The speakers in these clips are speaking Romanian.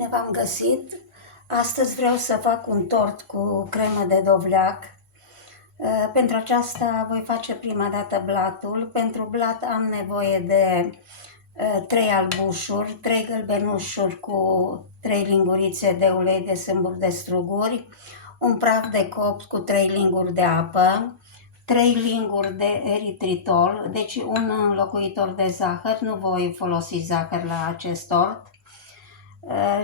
Bine v-am găsit! Astăzi vreau să fac un tort cu cremă de dovleac. Pentru aceasta voi face prima dată blatul. Pentru blat am nevoie de 3 albușuri, 3 gălbenușuri cu 3 lingurițe de ulei de sâmbur de struguri, un praf de copt cu 3 linguri de apă, 3 linguri de eritritol, deci un înlocuitor de zahăr, nu voi folosi zahăr la acest tort,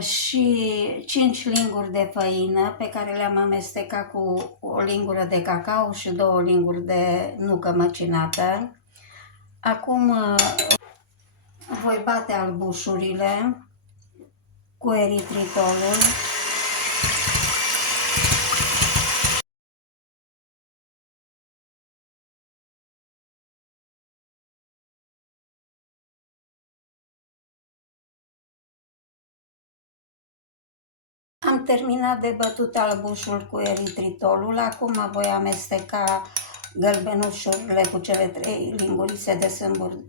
și 5 linguri de făină pe care le-am amestecat cu o lingură de cacao și 2 linguri de nucă măcinată. Acum voi bate albușurile cu eritritolul. Am terminat de bătut albușul cu eritritolul, acum voi amesteca gălbenușurile cu cele 3 lingurițe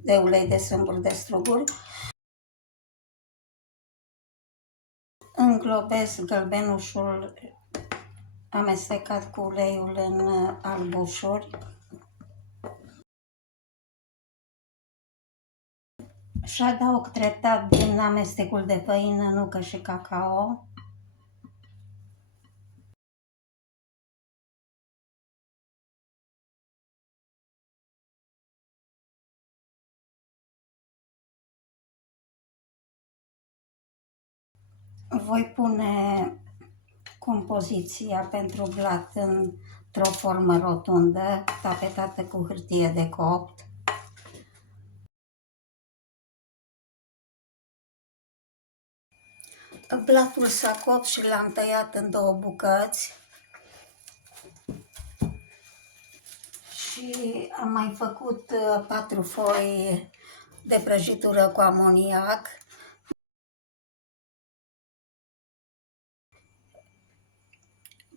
de ulei de sâmbur de struguri. Înglobesc gălbenușul amestecat cu uleiul în albușuri și adaug treptat din amestecul de făină, nucă și cacao. Voi pune compoziția pentru blat într-o formă rotundă, tapetată cu hârtie de copt. Blatul s-a copt și l-am tăiat în 2 bucăți. Și am mai făcut 4 foi de prăjitură cu amoniac.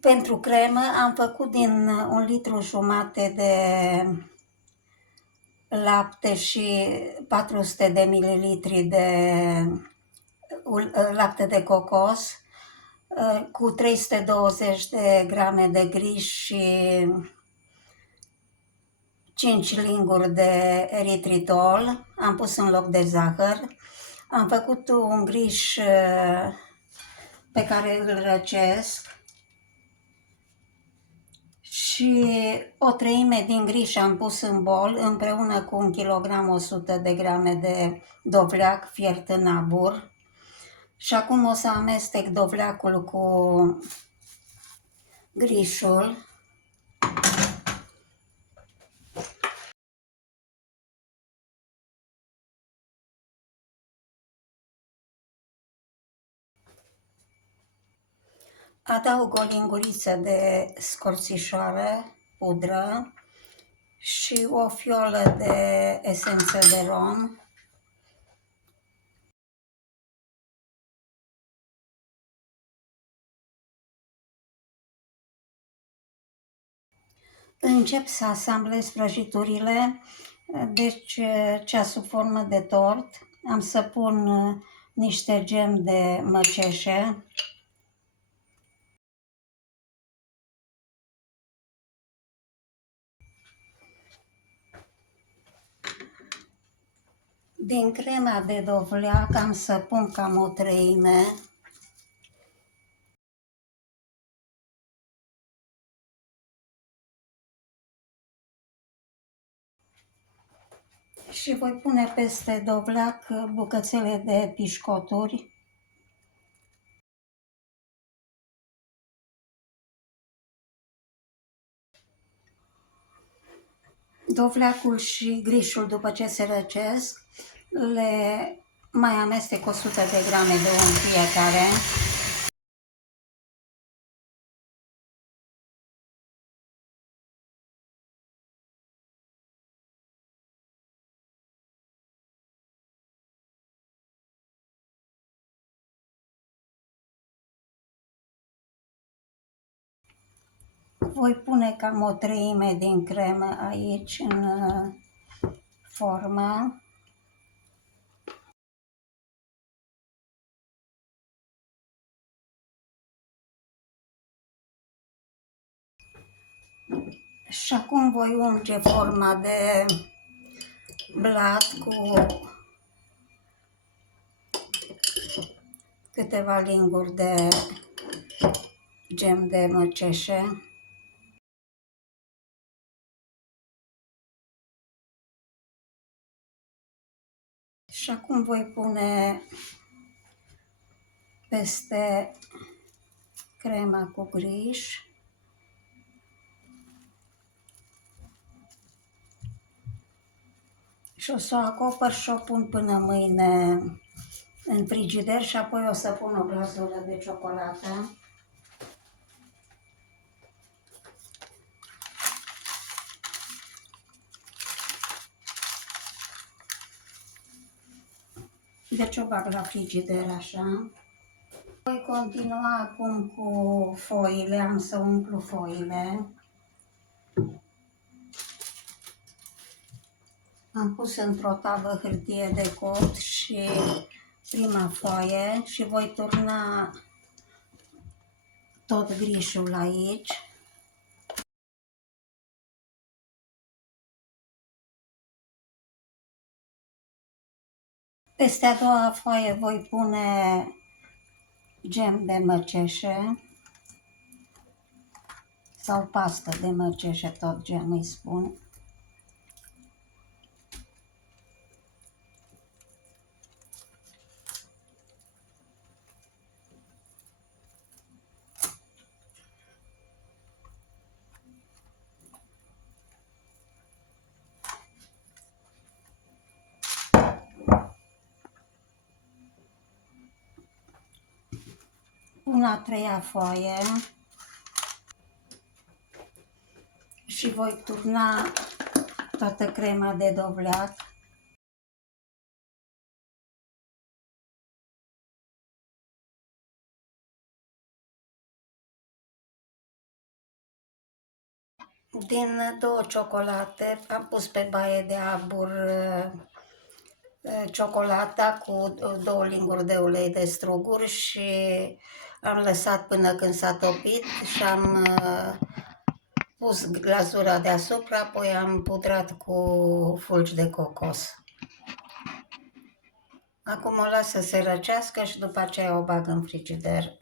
Pentru cremă am făcut din 1,5 litri de lapte și 400 de mililitri de lapte de cocos, cu 320 de grame de griș și 5 linguri de eritritol, am pus în loc de zahăr. Am făcut un griș pe care îl răcesc și o treime din griș am pus în bol împreună cu 1 kg 100 de grame de dovleac fiert în abur. Și acum o să amestec dovleacul cu grișul. Adaug o linguriță de scorțișoară, pudră, și o fiolă de esență de rom. Încep să asamblez prăjiturile, deci cea sub formă de tort. Am să pun niște gem de măceșe. Din crema de dovleac am să pun cam o treime. Și voi pune peste dovleac bucățele de pișcoturi. Dovleacul și grișul, după ce se răcesc, le mai amestec 100 de grame de unt fiecare. Voi pune cam o treime din cremă aici în formă. Și acum voi unge forma de blat cu câteva linguri de gem de măceșe. Și acum voi pune peste crema cu griș. Și o să o acopăr și o pun până mâine în frigider și apoi o să pun o glazură de ciocolată. Deci o bag la frigider așa. Voi continua acum cu foile, am să umplu foile. Am pus într-o tavă hârtie de copt și prima foaie și voi turna tot grișul aici. Peste a doua foaie voi pune gem de măceșe sau pastă de măceșe, tot gem îi spun. Pun a treia foaie și voi turna toată crema de dovleac. Din 2 ciocolate am pus pe baie de abur ciocolata cu 2 linguri de ulei de struguri și am lăsat până când s-a topit și am pus glazura deasupra, apoi am pudrat cu fulgi de cocos. Acum o las să se răcească și după aceea o bag în frigider.